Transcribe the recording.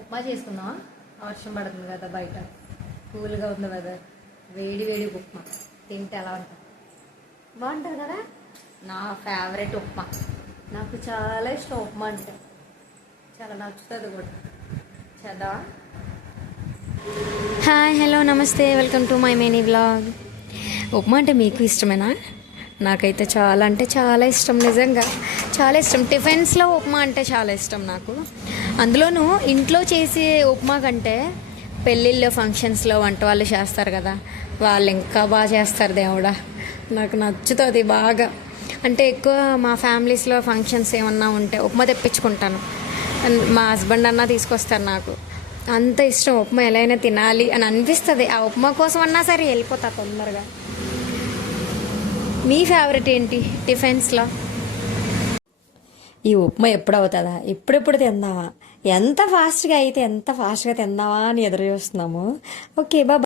ఉప్మా చేసుకుందాం. వర్షం పడుతుంది కదా, బయట కూల్గా ఉంది వెదర్. వేడి వేడి ఉప్మా తింటే ఎలా ఉంటుంది? బాగుంటుంది కదా. నా ఫేవరెట్ ఉప్మా. నాకు చాలా ఇష్టం ఉప్మా అంటే, చాలా నచ్చుతుంది కూడా. చేద్దామా? హాయ్, హలో, నమస్తే, welcome to my mini vlog. Upma అంటే మీకు ఇష్టమేనా? నాకైతే చాలా అంటే చాలా ఇష్టం, నిజంగా చాలా ఇష్టం. టిఫిన్స్లో ఉప్మా అంటే చాలా ఇష్టం నాకు. అందులోనూ ఇంట్లో చేసే ఉప్మా కంటే పెళ్ళిళ్ళలో ఫంక్షన్స్లో వంట వాళ్ళు చేస్తారు కదా, వాళ్ళు ఇంకా బాగా చేస్తారు దేవుడా. నాకు నచ్చుతుంది బాగా. అంటే ఎక్కువ మా ఫ్యామిలీస్లో ఫంక్షన్స్ ఏమన్నా ఉంటే ఉప్మా తెప్పించుకుంటాను. మా హస్బెండ్ అన్నా తీసుకొస్తారు. నాకు అంత ఇష్టం ఉప్మా. ఎలా అయినా తినాలి అని అనిపిస్తుంది. ఆ ఉప్మా కోసం అన్నా సరే వెళ్ళిపోతా తొందరగా. మీ ఫేవరెట్ ఏంటి టిఫిన్స్లో? ఈ ఉప్మా ఎప్పుడు అవుతుందా, ఎప్పుడెప్పుడు తిందామా, ఎంత ఫాస్ట్గా అయితే ఎంత ఫాస్ట్గా తిందామా అని ఎదురు చూస్తున్నాము. ఓకే, బాబా.